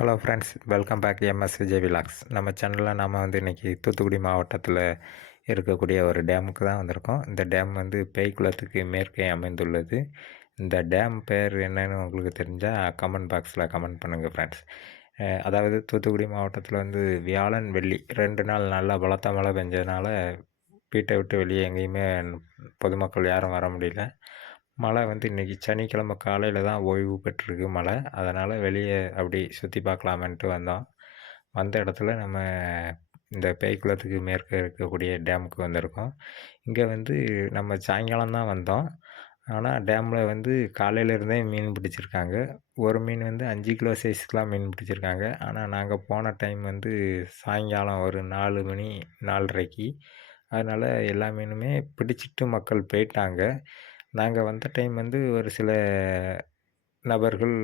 Hello friends welcome back MS Vijay vlogs நம்ம சேனலில் நாம் வந்து இன்றைக்கி தூத்துக்குடி மாவட்டத்தில் இருக்கக்கூடிய ஒரு டேமுக்கு தான் வந்திருக்கோம். இந்த டேம் வந்து பேய்க்குளத்துக்கு மேற்கே அமைந்துள்ளது. இந்த டேம் பேர் என்னன்னு உங்களுக்கு தெரிஞ்சால் கமெண்ட் பாக்ஸில் கமெண்ட் பண்ணுங்கள் ஃப்ரெண்ட்ஸ் அதாவது தூத்துக்குடி மாவட்டத்தில் வந்து வியாழன் வெள்ளி ரெண்டு நாள் நல்லா பலத்த மழை பெஞ்சதுனால வீட்டை விட்டு வெளியே எங்கேயுமே பொதுமக்கள் யாரும் வர முடியல. மழை வந்து இன்றைக்கி சனிக்கிழமை காலையில் தான் ஓய்வு பெற்றிருக்கு மழை. அதனால் வெளியே அப்படி சுற்றி பார்க்கலாமன்ட்டு வந்தோம். வந்த இடத்துல நம்ம இந்த பேய்க்குளத்துக்கு மேற்க இருக்கக்கூடிய டேமுக்கு வந்திருக்கோம். இங்கே வந்து நம்ம சாயங்காலம் தான் வந்தோம். ஆனால் டேமில் வந்து காலையிலேருந்தே மீன் பிடிச்சிருக்காங்க. ஒரு மீன் வந்து அஞ்சு கிலோ சைஸ்க்கெலாம் மீன் பிடிச்சிருக்காங்க. ஆனால் நாங்கள் போன டைம் வந்து சாயங்காலம் ஒரு நாலு மணி நாலரைக்கு. அதனால் எல்லா மீனுமே பிடிச்சிட்டு மக்கள் போயிட்டாங்க. நாங்கள் வந்த டைம் வந்து ஒரு சில நபர்கள்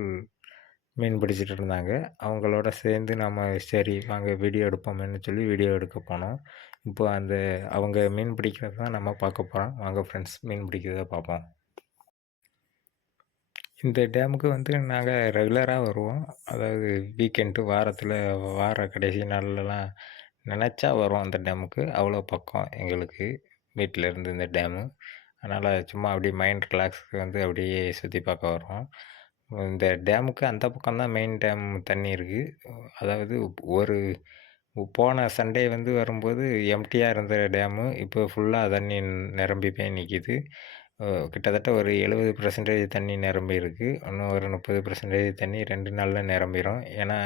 மீன் பிடிச்சிட்டு இருந்தாங்க. அவங்களோட சேர்ந்து நம்ம சரி வாங்க வீடியோ எடுப்போமேனு சொல்லி வீடியோ எடுக்க போனோம். இப்போ அந்த அவங்க மீன் பிடிக்கிறது தான் நம்ம பார்க்க போகிறோம் வாங்க ஃப்ரெண்ட்ஸ் மீன் பிடிக்கிறத பார்ப்போம். இந்த டேமுக்கு வந்து நாங்கள் ரெகுலராக வருவோம். அதாவது வீக்கெண்டு வாரத்தில் வார கடைசி நாள்லலாம் நினச்சா வருவோம் அந்த டேமுக்கு. அவ்வளோ பக்கம் எங்களுக்கு வீட்டிலேருந்து இந்த டேமு. அதனால் சும்மா அப்படியே மைண்ட் ரிலாக்ஸுக்கு வந்து அப்படியே சுற்றி பார்க்க வரும் இந்த டேமுக்கு அந்த பக்கம் தான் மெயின் டேம் தண்ணி இருக்குது அதாவது ஒரு போன சண்டே வந்து வரும்போது எம்டியாக இருந்த டேமு இப்போ ஃபுல்லாக தண்ணி நிரம்பி போய் நிற்கிது கிட்டத்தட்ட ஒரு எழுபது பர்சன்டேஜ் தண்ணி நிரம்பி இருக்குது இன்னும் ஒரு முப்பது பர்சன்டேஜ் தண்ணி ரெண்டு நாளில் நிரம்பிடும் ஏன்னா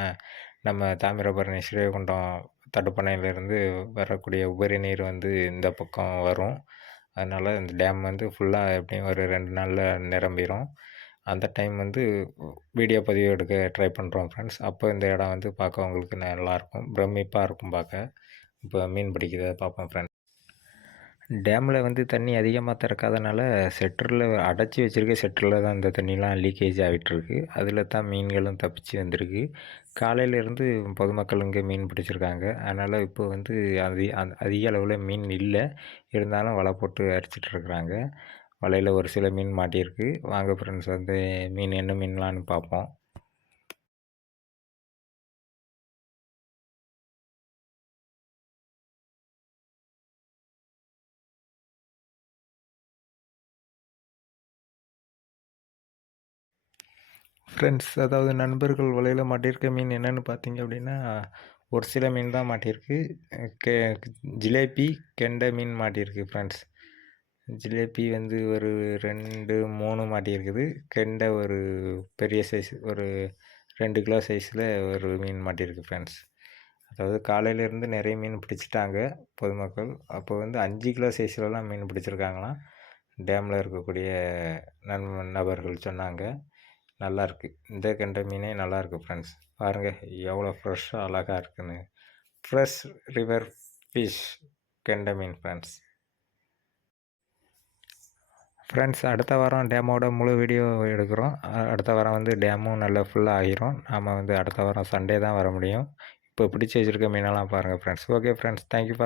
நம்ம தாமிரபரணி ஸ்ரீவைகுண்டம் தடுப்பணையிலேருந்து வரக்கூடிய உபரி நீர் வந்து இந்த பக்கம் வரும். அதனால் இந்த டேம் வந்து ஃபுல்லாக எப்படியும் ஒரு ரெண்டு நாளில் நிரம்பிடும் அந்த டைம் வந்து வீடியோ பதிவு எடுக்க ட்ரை பண்ணுறோம் ஃப்ரெண்ட்ஸ் அப்போ இந்த இடம் வந்து பார்க்க உங்களுக்கு நல்லாயிருக்கும். பிரமிப்பாக இருக்கும் பார்க்க. இப்போ மீன் பிடிக்கிறத பார்ப்போம் ஃப்ரெண்ட்ஸ் டேமில் வந்து தண்ணி அதிகமாக திறக்காதனால செட்டரில் அடைச்சி வச்சுருக்க செட்டரில் தான் இந்த தண்ணிலாம் லீக்கேஜ் ஆகிட்டுருக்கு அதில் தான் மீன்களும் தப்பிச்சு வந்திருக்கு. காலையிலேருந்து பொதுமக்கள் இங்கே மீன் பிடிச்சிருக்காங்க. அதனால் இப்போ வந்து அதி அதிக அளவில் மீன் இல்லை. இருந்தாலும் வலை போட்டு அரிச்சிட்ருக்குறாங்க வலையில் ஒரு சில மீன் மாட்டியிருக்கு. வாங்க ஃப்ரெண்ட்ஸ் வந்து மீன் என்ன மீன்லான்னு பார்ப்போம். ஃப்ரெண்ட்ஸ் அதாவது நண்பர்கள் வலையில் மாட்டியிருக்க மீன் என்னென்னு பார்த்தீங்க அப்படின்னா ஒரு சில மீன் தான் மாட்டியிருக்கு. கே ஜிலேபி கெண்டை மீன் மாட்டியிருக்கு ஃப்ரெண்ட்ஸ் ஜிலேபி வந்து ஒரு ரெண்டு மூணு மாட்டியிருக்குது. கெண்டை ஒரு பெரிய சைஸ் ஒரு ரெண்டு கிலோ சைஸில் ஒரு மீன் மாட்டியிருக்கு ஃப்ரெண்ட்ஸ் அதாவது காலையிலேருந்து நிறைய மீன் பிடிச்சிட்டாங்க பொதுமக்கள். அப்போ வந்து அஞ்சு கிலோ சைஸ்லலாம் மீன் பிடிச்சிருக்காங்களாம். டேமில் இருக்கக்கூடிய நண்ப நபர்கள் சொன்னாங்க. நல்லாயிருக்கு இந்த கெண்டை மீனே நல்லாயிருக்கு ஃப்ரெண்ட்ஸ் பாருங்கள் எவ்வளோ ஃப்ரெஷ்ஷாக அழகாக இருக்குன்னு. ஃப்ரெஷ் ரிவர் ஃபிஷ் கெண்டை மீன் ஃப்ரெண்ட்ஸ் ஃப்ரெண்ட்ஸ் அடுத்த வாரம் டேமோட முழு வீடியோ எடுக்கிறோம். அடுத்த வாரம் வந்து டேமும் நல்லா ஃபுல்லாக ஆகிரும். நாம் வந்து அடுத்த வாரம் சண்டே தான் வர முடியும். இப்போ பிடிச்சி வச்சுருக்க மீனெல்லாம் பாருங்கள் ஃப்ரெண்ட்ஸ் ஓகே ஃப்ரெண்ட்ஸ் தேங்க்யூ